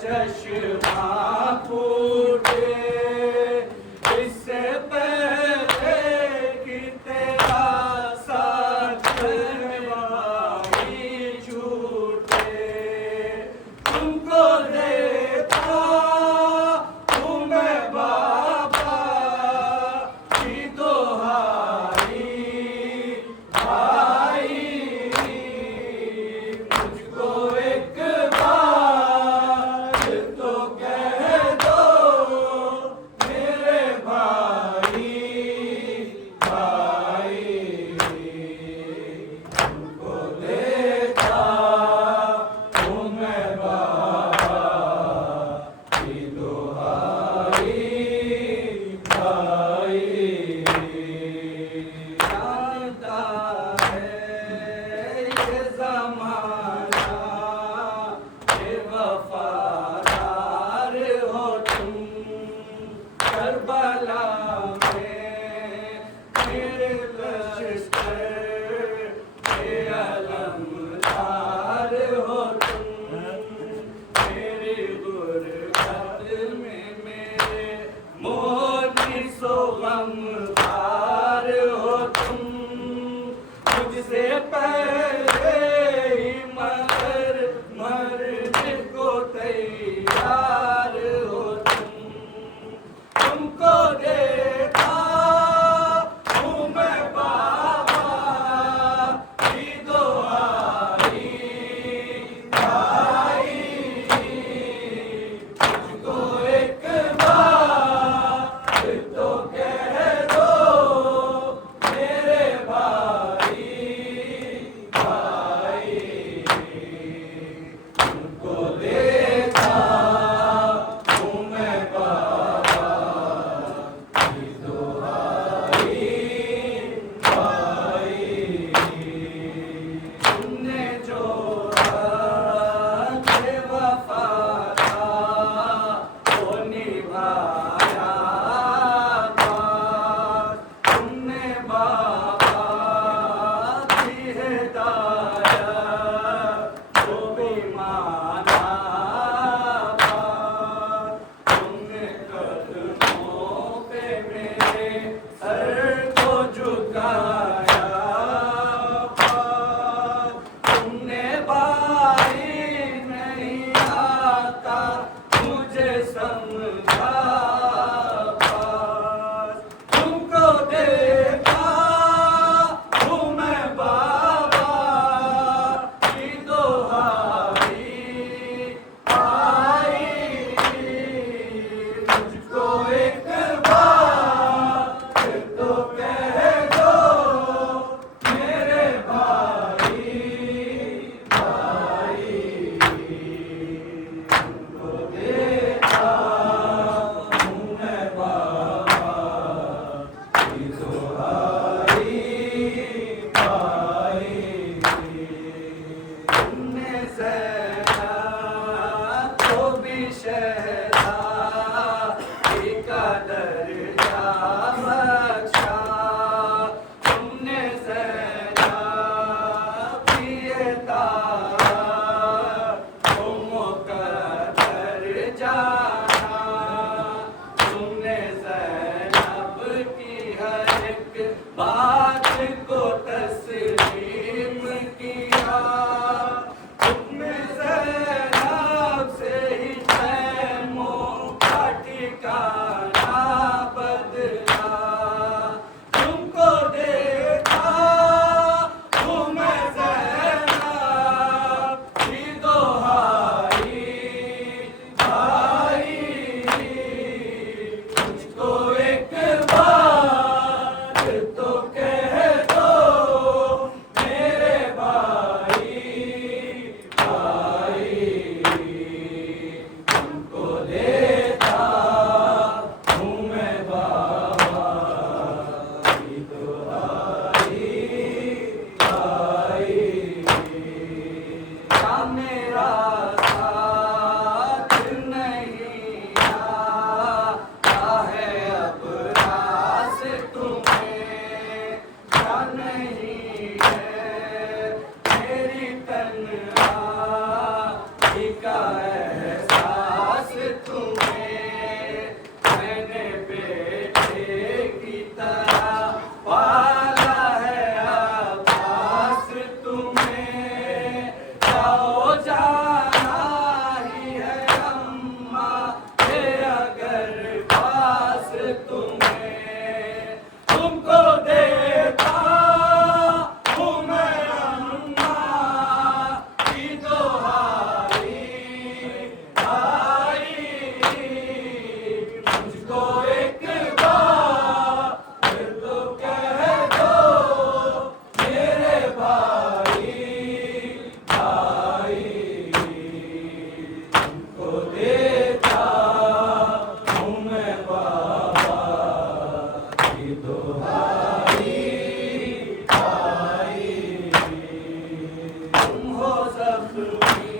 चश्मा फूटे इससे पहले कि तेरा साथ निभाई छूटे। तुमको देता हूँ मैं बाबा की दोहाई भाई, मुझको एक बार तो कह दो मेरे भाई भाई। तुमको देता हूँ मैं बाबा की दोहाई भाई। जानता है ये ज़माना बेवफादार हो तुम, करबला में मेरे लश्कर के अलमदार हो तुम, मेरी गुरबत में मेरे मोती सो गमदार हो तुम। मुझसे पहले ही मरने को तैयार हो तुम। तुमको देता हूँ मैं बाबा की दोहाई भाई, मुझको एक बार तो कह दो मेरे भाई भाई। तुमको देता हूँ मैं बाबा की दोहाई भाई। तुमने जो राज़े वफ़ा था वो निभाया था। तुमने बाबा की हिदायत वो भी माना था। तुमने कदमों पे मेरे सर को झुकाया था। तुमने भाई नहीं आता मुझे समझा पास। तुमको देता हूँ मैं बाबा की दोहाई भाई, मुझको एक बार तो कह दो मेरे भाई भाई। तुमको देता हूँ मैं बाबा की दोहाई भाई। तुमने ज़रा को भी शहदा का दर्जा बख्शा। तुमने ज़रा पिए तारा मुक़द्दर जाना। तुमने ज़ैनब की हर एक बात को तस्लीम किया। तुमने ज़ैनब से ही देता हूँ मैं बाबा की दुहाई आई। तुम हो जख्मी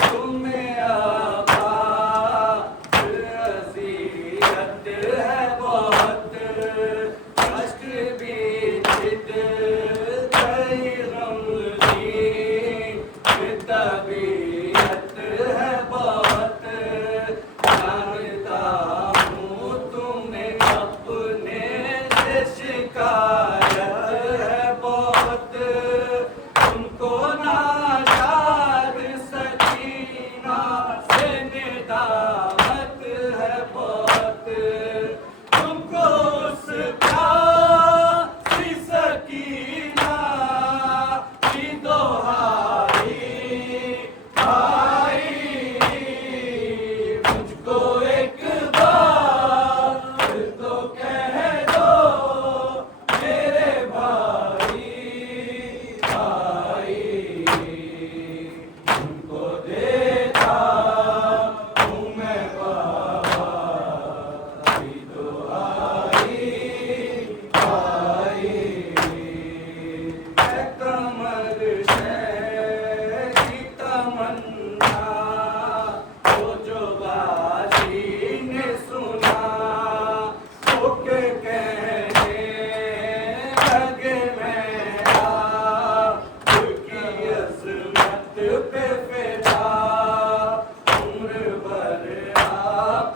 तुम्हें आबाद अज़ियत है बहुत कष्ट भी जिद कई गमगीन तबीयत है बहुत जानता हूँ तुम्हें अपने से शिकायत है बहुत तुमको नाशाद सकीना से निदामत है बहुत तुमको उसका सी सकीना की दोहाई आई। मुझको एक बात तो कह दो मेरे भाई भाई तुमको देता हूँ मैं बाबा की दुहाई आई। कमर शे की तमन्ना वो जो बाजी ने सुना तो के कहने लगे मैं आपकी अज़मत पे फिदा उम्र भर आप